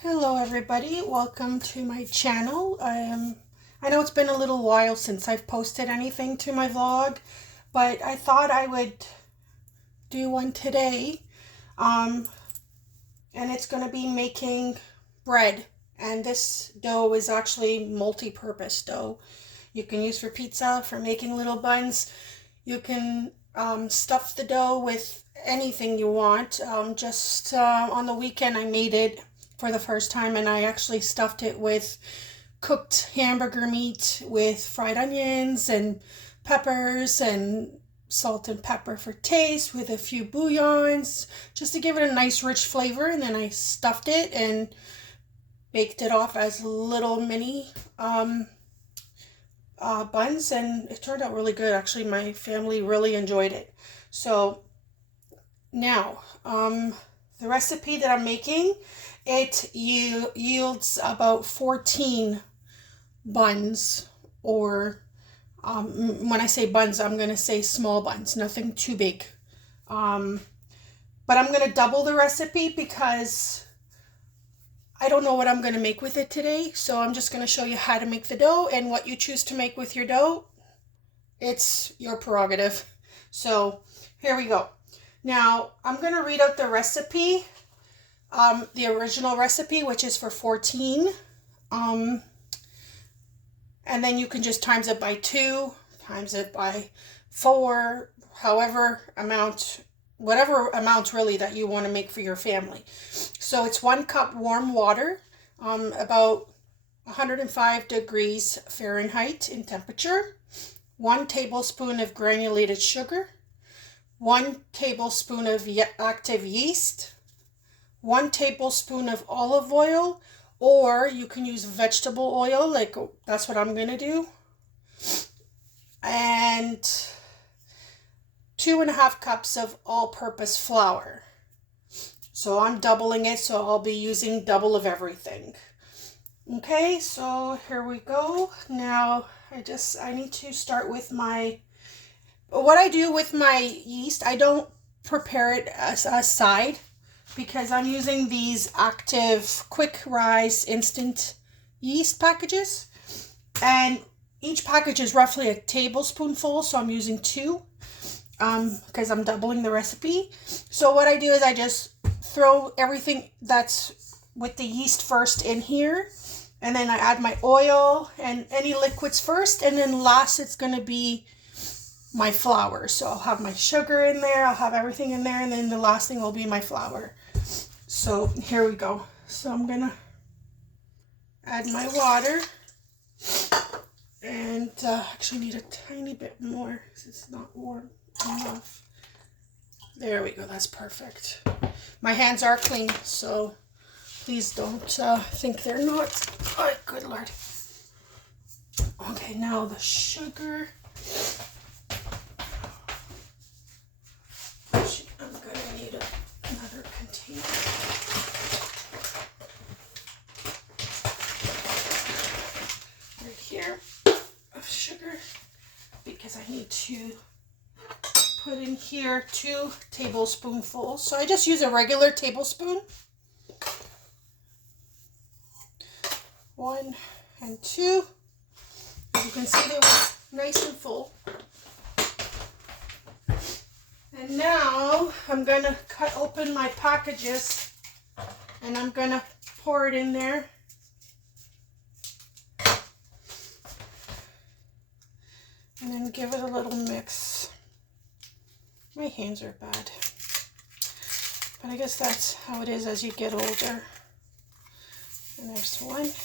Hello everybody, welcome to my channel. I know it's been a little while since I've posted anything to my vlog, but I thought I would do one today. And it's going to be making bread, and this dough is actually multi-purpose dough. You can use for pizza, for making little buns. You can stuff the dough with anything you want. Just on the weekend I made it for the first time, and I actually stuffed it with cooked hamburger meat with fried onions and peppers and salt and pepper for taste, with a few bouillons just to give it a nice rich flavor. And then I stuffed it and baked it off as little mini buns, and it turned out really good. Actually, my family really enjoyed it. So now the recipe that I'm making, it yields about 14 buns, or when I say buns, I'm going to say small buns, nothing too big. But I'm going to double the recipe because I don't know what I'm going to make with it today. So I'm just going to show you how to make the dough, and what you choose to make with your dough, it's your prerogative. So here we go. Now I'm going to read out the recipe. The original recipe, which is for 14, and then you can just times it by 2, times it by 4, whatever amount really that you want to make for your family. So it's 1 cup warm water, about 105 degrees Fahrenheit in temperature, 1 tablespoon of granulated sugar, 1 tablespoon of active yeast, 1 tablespoon of olive oil, or you can use vegetable oil, like that's what I'm going to do, and 2.5 cups of all-purpose flour. So I'm doubling it, so I'll be using double of everything. Okay, so here we go. Now I need to start with what I do with my yeast. I don't prepare it aside, because I'm using these Active Quick Rise Instant Yeast packages, and each package is roughly a tablespoonful, so I'm using 2 because I'm doubling the recipe. So what I do is I just throw everything that's with the yeast first in here, and then I add my oil and any liquids first, and then last it's going to be my flour. So I'll have my sugar in there, I'll have everything in there, and then the last thing will be my flour. So here we go. So I'm gonna add my water, and actually need a tiny bit more because it's not warm enough. There we go, that's perfect. My hands are clean, so please don't think they're not. Oh, good Lord. Okay, now the sugar. I'm gonna need another container. Right here of sugar, because I need to put in here 2 tablespoonfuls. So I just use a regular tablespoon. 1 and 2. As you can see, they were nice and full. And now I'm going to cut open my packages, and I'm going to pour it in there. And then give it a little mix. My hands are bad, but I guess that's how it is as you get older. And there's 1. Make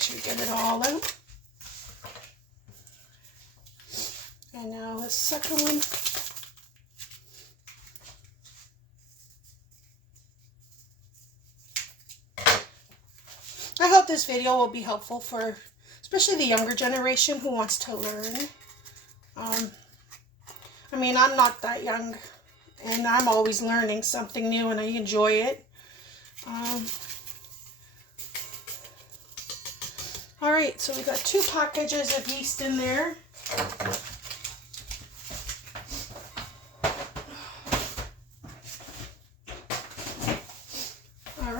sure you get it all out. And now the second one. I hope this video will be helpful for especially the younger generation who wants to learn. I mean, I'm not that young, and I'm always learning something new, and I enjoy it. All right, so we got 2 packages of yeast in there.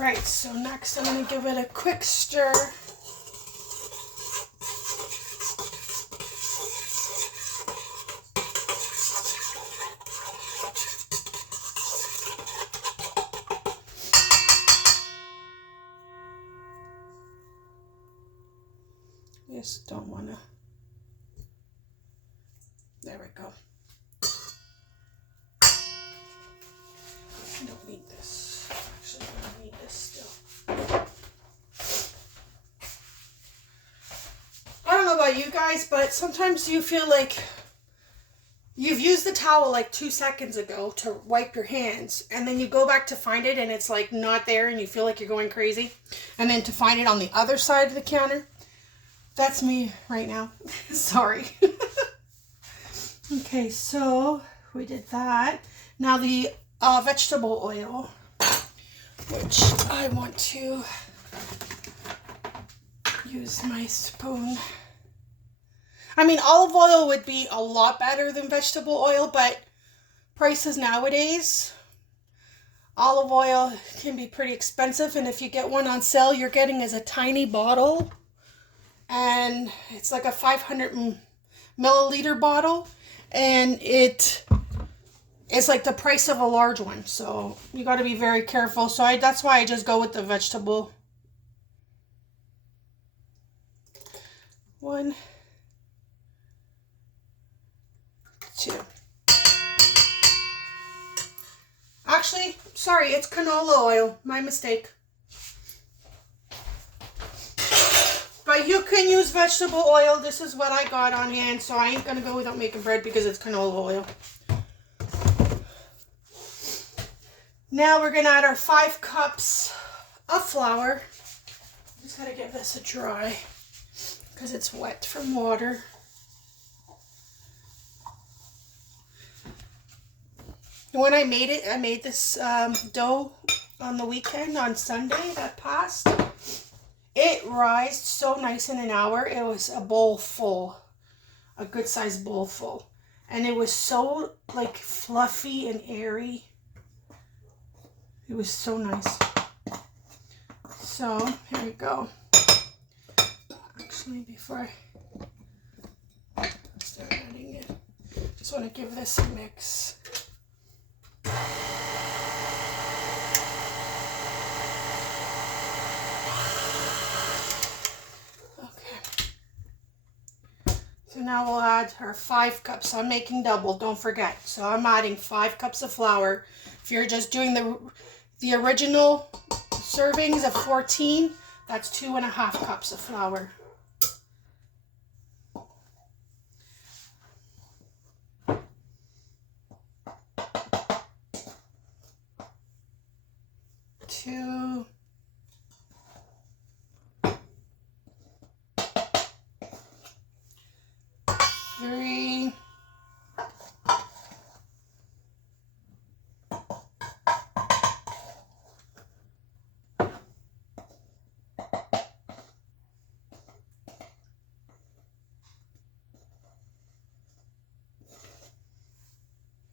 right, so next I'm going to give it a quick stir. Just don't want to. There we go. I don't need this. Actually, I don't need this still. I don't know about you guys, but sometimes you feel like you've used the towel like 2 seconds ago to wipe your hands, and then you go back to find it and it's like not there and you feel like you're going crazy. And then to find it on the other side of the counter. That's me right now. Sorry. Okay, so we did that. Now the vegetable oil, which I want to use my spoon. I mean, olive oil would be a lot better than vegetable oil, but prices nowadays, olive oil can be pretty expensive, and if you get one on sale, you're getting as a tiny bottle, and it's like a 500 milliliter bottle, and it's like the price of a large one, so you got to be very careful. So that's why I just go with the vegetable. 1, 2. Actually, sorry, it's canola oil. My mistake. But you can use vegetable oil. This is what I got on hand, so I ain't going to go without making bread because it's canola oil. Now we're going to add our 5 cups of flour. Just got to give this a dry because it's wet from water. When I made this dough on the weekend, on Sunday that passed. It rised so nice in an hour. It was a bowl full, a good sized bowl full. And it was so like fluffy and airy. It was so nice. So here we go. Actually, before I start adding it, just want to give this a mix. So now we'll add our 5 cups. I'm making double, don't forget. So I'm adding 5 cups of flour. If you're just doing the original servings of 14, that's 2.5 cups of flour. Two. 3.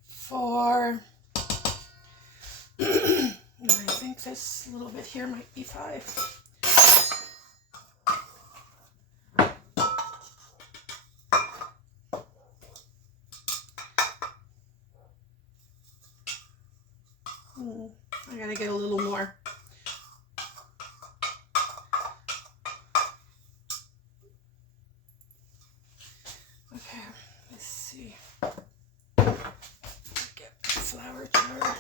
4. I think this little bit here might be 5. I gotta get a little more. Okay, let's see. Get the flour jar.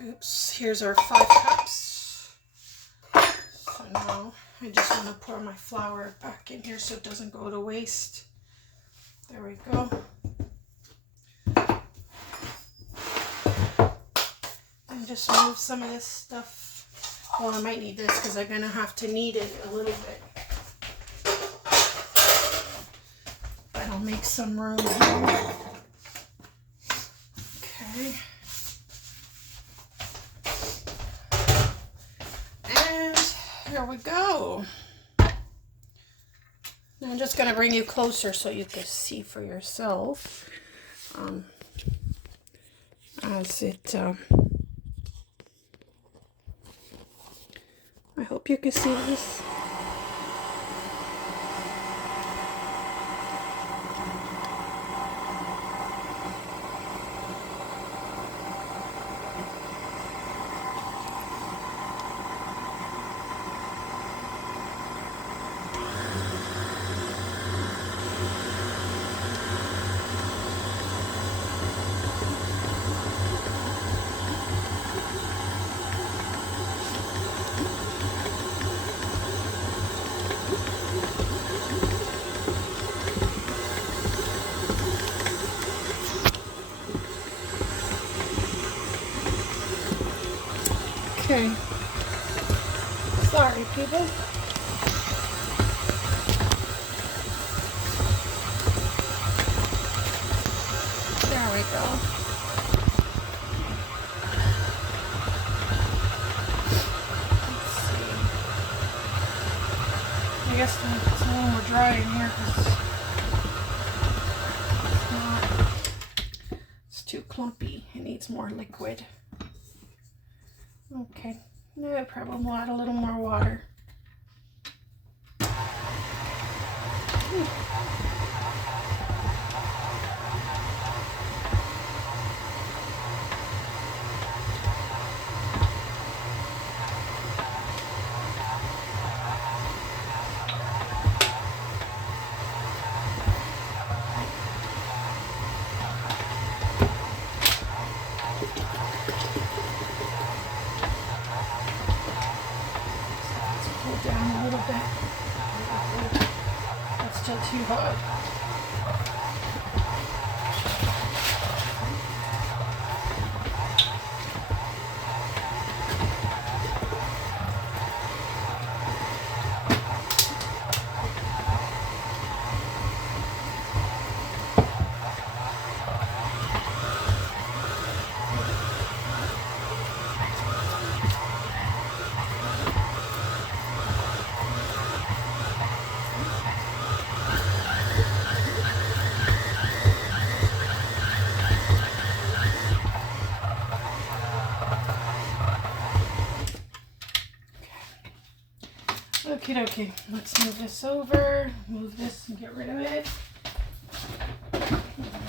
Oops, here's our 5 cups. So now I just want to pour my flour back in here so it doesn't go to waste. There we go. And just move some of this stuff. Well, I might need this because I'm going to have to knead it a little bit. But I'll make some room here. Okay. And here we go. Now I'm just going to bring you closer so you can see for yourself. As it, I hope you can see this. Okay. Sorry, people. There we go. Let's see. I guess it's a little more dry in here because it's too clumpy. It needs more liquid. Okay, no problem. We'll add a little more water. Down a little bit. That's still too hot. Okie dokie, let's move this over, move this and get rid of it.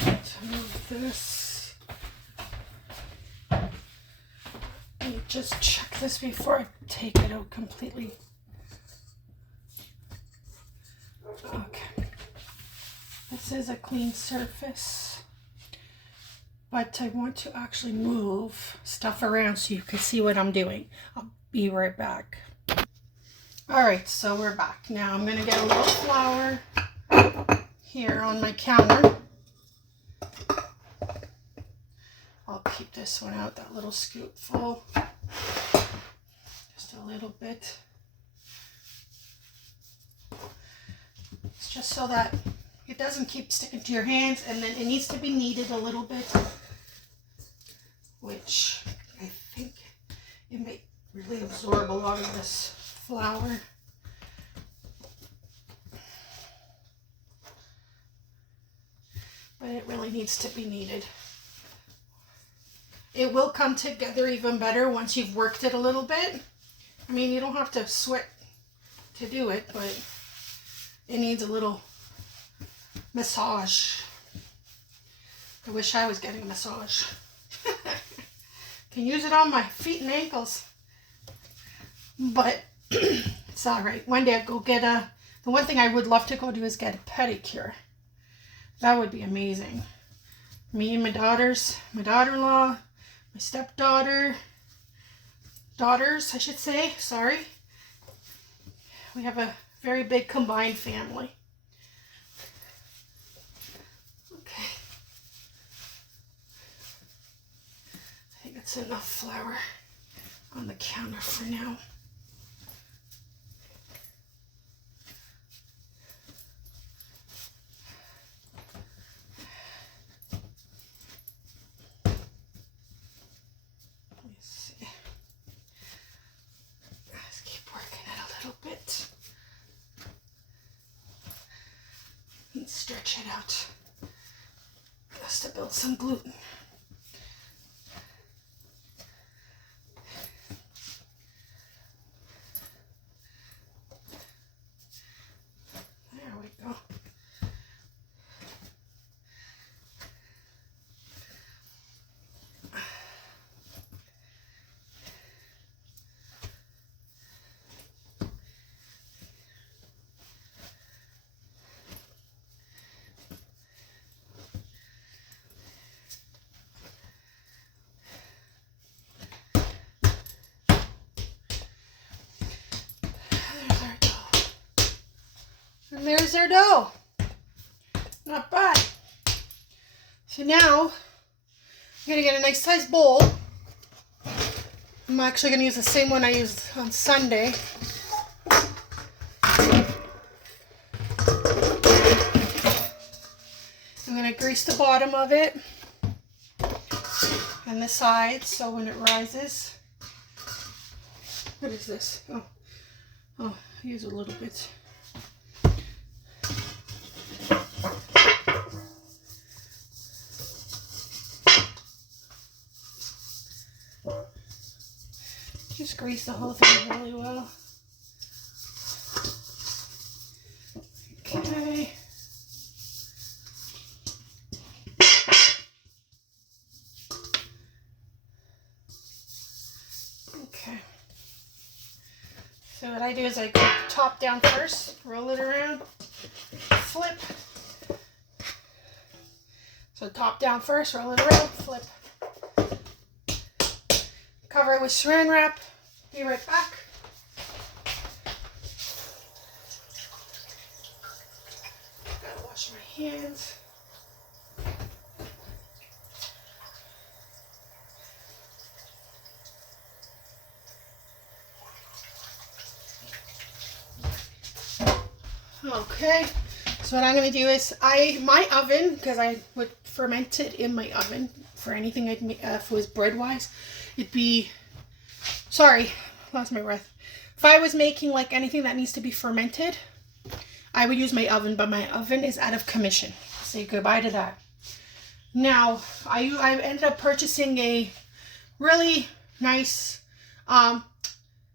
Let's move this. Let me just check this before I take it out completely. Okay, this is a clean surface, but I want to actually move stuff around so you can see what I'm doing. I'll be right back. All right, so we're back. Now I'm gonna get a little flour here on my counter. I'll keep this one out, that little scoop full. Just a little bit. It's just so that it doesn't keep sticking to your hands, and then it needs to be kneaded a little bit, which I think it may really absorb a lot of this flour. But it really needs to be kneaded. It will come together even better once you've worked it a little bit. I mean, you don't have to sweat to do it, but it needs a little massage. I wish I was getting a massage. Can use it on my feet and ankles. But it's all right. One day I'll go get the one thing I would love to go do is get a pedicure. That would be amazing. Me and my daughters, my daughter-in-law, my stepdaughter, daughters, I should say, sorry. We have a very big combined family. Okay. I think that's enough flour on the counter for now. and stretch it out just to build some gluten. There we go. And there's our dough. Not bad. So now I'm gonna get a nice sized bowl. I'm actually gonna use the same one I used on Sunday. I'm gonna grease the bottom of it and the sides so when it rises. What is this? Oh, use a little bit. Just grease the whole thing really well. Okay. Okay. So what I do is I go top down first, roll it around, flip. So top down first, roll it around, flip. Cover it with saran wrap. Be right back. Gotta wash my hands. Okay, so what I'm going to do is my oven, because I would ferment it in my oven for anything I'd make, if it was bread wise, it'd be, sorry, lost my breath. If I was making like anything that needs to be fermented, I would use my oven, but my oven is out of commission. Say goodbye to that. Now, I ended up purchasing a really nice,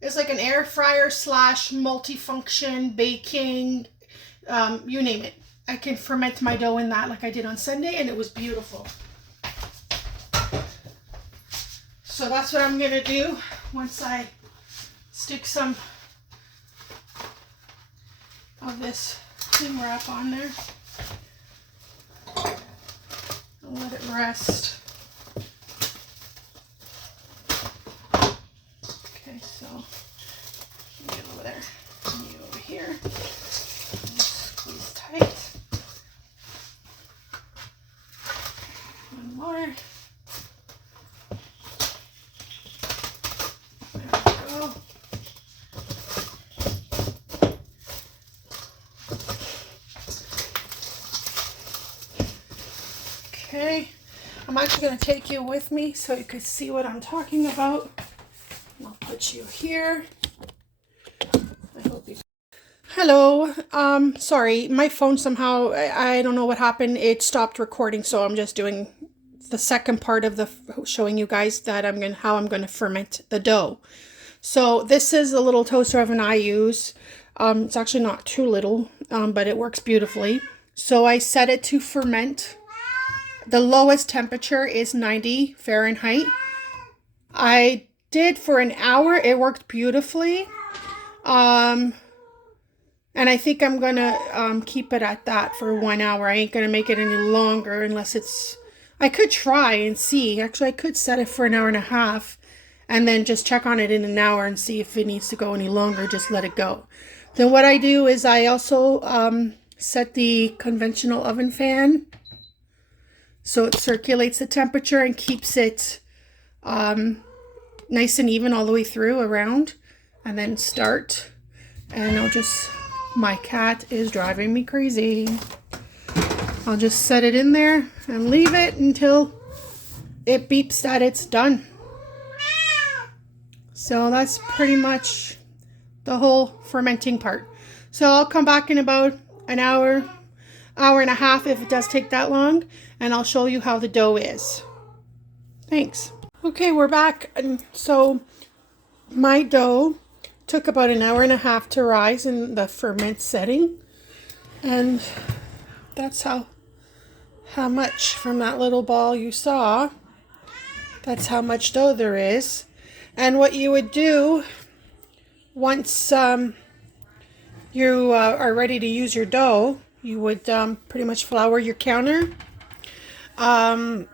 it's like an air fryer slash multifunction baking, you name it. I can ferment my dough in that like I did on Sunday, and it was beautiful. So that's what I'm gonna do once I stick some of this cling wrap on there. I'll let it rest. Okay, so get over there, and you over here. Squeeze tight. One more. There we go. Okay, I'm actually going to take you with me so you can see what I'm talking about. I'll put you here. I hope you... Hello, sorry, my phone somehow, I don't know what happened, it stopped recording, so I'm just doing the second part of the showing you guys that how I'm going to ferment the dough. So this is a little toaster oven I use. It's actually not too little, but it works beautifully. So I set it to ferment. The lowest temperature is 90 Fahrenheit. I did for an hour. It worked beautifully. And I think I'm going to keep it at that for 1 hour. I ain't going to make it any longer unless it's... I could try and see. Actually, I could set it for an hour and a half and then just check on it in an hour and see if it needs to go any longer. Just let it go. Then what I do is I also set the conventional oven fan so it circulates the temperature and keeps it nice and even all the way through around. And then start. And I'll just... My cat is driving me crazy. I'll just set it in there and leave it until it beeps that it's done. So that's pretty much the whole fermenting part. So I'll come back in about an hour. hour and a half if it does take that long, and I'll show you how the dough is. Thanks. Okay, we're back, and so my dough took about an hour and a half to rise in the ferment setting, and that's how much from that little ball you saw. That's how much dough there is. And what you would do once you are ready to use your dough, you would pretty much flour your counter and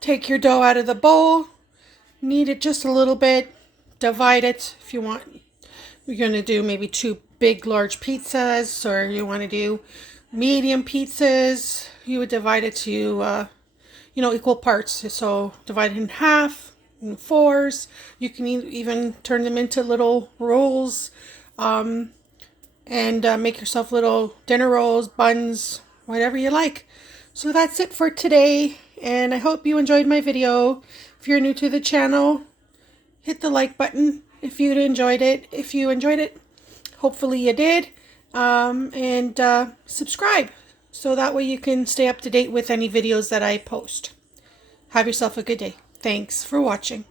take your dough out of the bowl, knead it just a little bit, divide it if you want. You're going to do maybe 2 big large pizzas, or you want to do medium pizzas. You would divide it to equal parts. So divide it in half, in 4s. You can even turn them into little rolls, and make yourself little dinner rolls, buns, whatever you like. So that's it for today, and I hope you enjoyed my video. If you're new to the channel, hit the like button if you enjoyed it. If you enjoyed it, hopefully you did, and subscribe, so that way you can stay up to date with any videos that I post. Have yourself a good day. Thanks for watching.